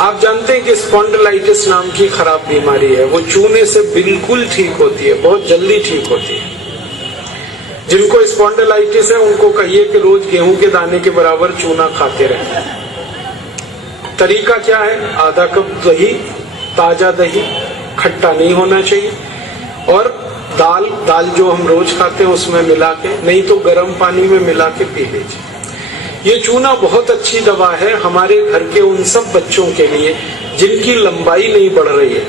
आप जानते हैं कि स्पॉन्डिलाइटिस नाम की खराब बीमारी है, वो चूने से बिल्कुल ठीक होती है, बहुत जल्दी ठीक होती है। जिनको स्पॉन्डिलाइटिस है उनको कहिए कि रोज गेहूं के दाने के बराबर चूना खाते रहे। तरीका क्या है? आधा कप दही, ताजा दही, खट्टा नहीं होना चाहिए, और दाल जो हम रोज खाते हैं उसमें मिला के, नहीं तो गर्म पानी में मिला के पी लीजिए। ये चूना बहुत अच्छी दवा है हमारे घर के उन सब बच्चों के लिए जिनकी लंबाई नहीं बढ़ रही है।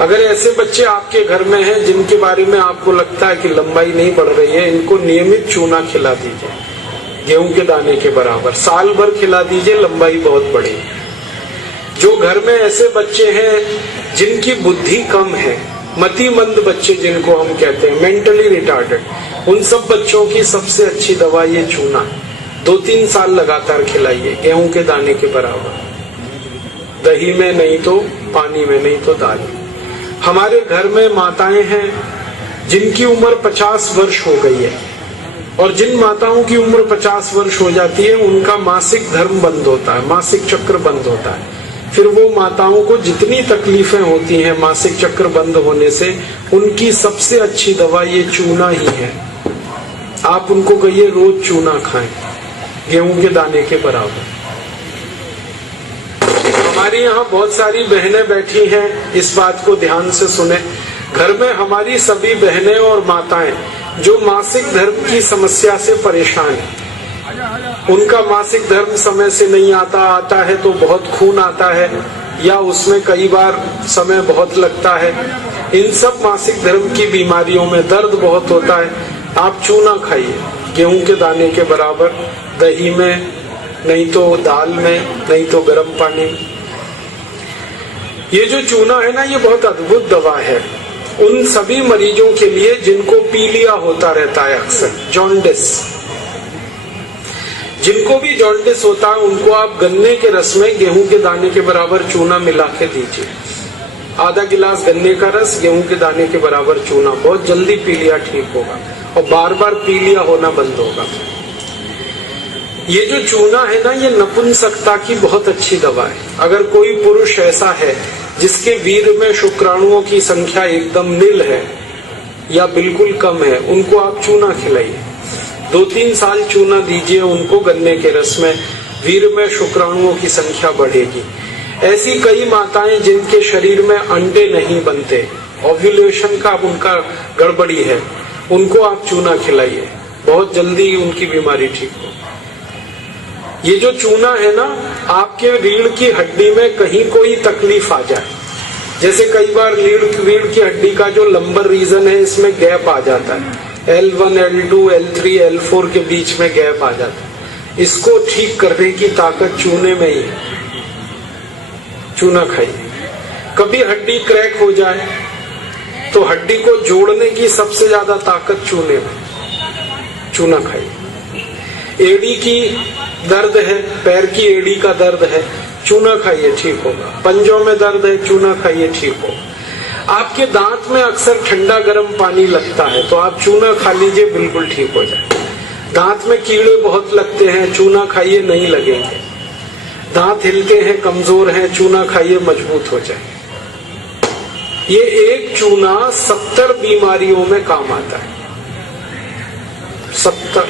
अगर ऐसे बच्चे आपके घर में हैं जिनके बारे में आपको लगता है कि लंबाई नहीं बढ़ रही है, इनको नियमित चूना खिला दीजिए, गेहूं के दाने के बराबर, साल भर खिला दीजिए, लंबाई बहुत बढ़ेगी। जो घर में ऐसे बच्चे हैं जिनकी बुद्धि कम है, मतिमंद बच्चे जिनको हम कहते हैं, मेंटली रिटार्डेड, उन सब बच्चों की सबसे अच्छी दवा ये चूना। 2-3 साल लगातार खिलाइए, गेहूं के दाने के बराबर, दही में नहीं तो पानी में, नहीं तो दाल में। हमारे घर में माताएं हैं जिनकी उम्र 50 वर्ष हो गई है, और जिन माताओं की उम्र 50 वर्ष हो जाती है उनका मासिक धर्म बंद होता है, मासिक चक्र बंद होता है। फिर वो माताओं को जितनी तकलीफें होती हैं मासिक चक्र बंद होने से, उनकी सबसे अच्छी दवा ये चूना ही है। आप उनको कहिए रोज चूना खाएं, गेहूं के दाने के बराबर। हमारी यहाँ बहुत सारी बहनें बैठी हैं, इस बात को ध्यान से सुने। घर में हमारी सभी बहनें और माताएं जो मासिक धर्म की समस्या से परेशान हैं, उनका मासिक धर्म समय से नहीं आता है तो बहुत खून आता है, या उसमें कई बार समय बहुत लगता है, इन सब मासिक धर्म की बीमारियों में दर्द बहुत होता है। आप चूना खाइए, गेहूं के दाने के बराबर, दही में, नहीं तो दाल में, नहीं तो गर्म पानी में। ये जो चूना है ना, ये बहुत अद्भुत दवा है उन सभी मरीजों के लिए जिनको पीलिया होता रहता है, अक्सर जॉन्डिस। जिनको भी जॉन्डिस होता है उनको आप गन्ने के रस में गेहूं के दाने के बराबर चूना मिला के दीजिए। आधा गिलास गन्ने का रस, गेहूं के दाने के बराबर चूना, बहुत जल्दी पीलिया ठीक होगा और बार बार पीलिया होना बंद होगा। ये जो चूना है ना, ये नपुंसकता की बहुत अच्छी दवा है। अगर कोई पुरुष ऐसा है जिसके वीर्य में शुक्राणुओं की संख्या एकदम नील है या बिल्कुल कम है, उनको आप चूना खिलाइए। 2-3 साल चूना दीजिए उनको गन्ने के रस में, वीर्य में शुक्राणुओं की संख्या बढ़ेगी। ऐसी कई माताएं जिनके शरीर में अंडे नहीं बनते, ओव्यूलेशन का उनका गड़बड़ी है, उनको आप चूना खिलाइए, बहुत जल्दी उनकी बीमारी ठीक हो। ये जो चूना है ना, आपके रीढ़ की हड्डी में कहीं कोई तकलीफ आ जाए, जैसे कई बार रीढ़ की हड्डी का जो लंबर रीजन है इसमें गैप आ जाता है, L1, L2, L3, L4 के बीच में गैप आ जाता है, इसको ठीक करने की ताकत चूने में ही है। चूना खाइए। कभी हड्डी क्रैक हो जाए तो हड्डी को जोड़ने की सबसे ज्यादा ताकत चूने में, चूना खाइए। एड़ी की दर्द है, पैर की एड़ी का दर्द है, चूना खाइए, ठीक होगा। पंजों में दर्द है, चूना खाइए, ठीक होगा। आपके दांत में अक्सर ठंडा गर्म पानी लगता है तो आप चूना खा लीजिए, बिल्कुल ठीक हो जाए। दांत में कीड़े बहुत लगते हैं, चूना खाइए, नहीं लगेंगे। दांत हिलते हैं, कमजोर हैं, चूना खाइए, मजबूत हो जाए। ये एक चूना 70 बीमारियों में काम आता है, 70।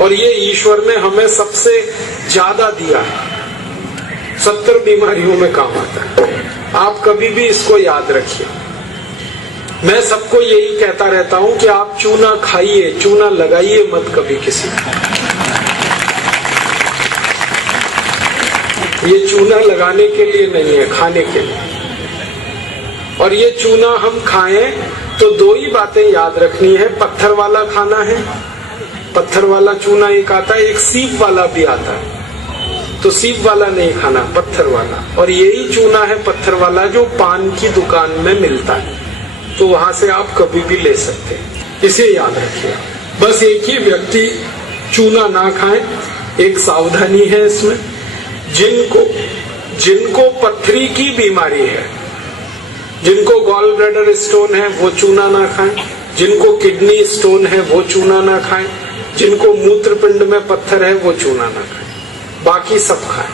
और ये ईश्वर ने हमें सबसे ज्यादा दिया है, 70 बीमारियों में काम आता है। आप कभी भी इसको याद रखिए। मैं सबको यही कहता रहता हूं कि आप चूना खाइए, चूना लगाइए मत कभी किसी को। ये चूना लगाने के लिए नहीं है, खाने के लिए। और ये चूना हम खाएं तो 2 ही बातें याद रखनी है। पत्थर वाला खाना है, पत्थर वाला चूना एक आता है, एक सीप वाला भी आता है, तो सीप वाला नहीं खाना, पत्थर वाला। और यही चूना है पत्थर वाला जो पान की दुकान में मिलता है, तो वहां से आप कभी भी ले सकते हैं। इसे याद रखिए। बस एक ही व्यक्ति चूना ना खाएं, एक सावधानी है इसमें। जिनको पथरी की बीमारी है, जिनको गॉल ब्लैडर स्टोन है, वो चूना ना खाएं। जिनको किडनी स्टोन है वो चूना ना खाएं। जिनको मूत्रपिंड में पत्थर है वो चूना ना खाएं, बाकी सब खाएं।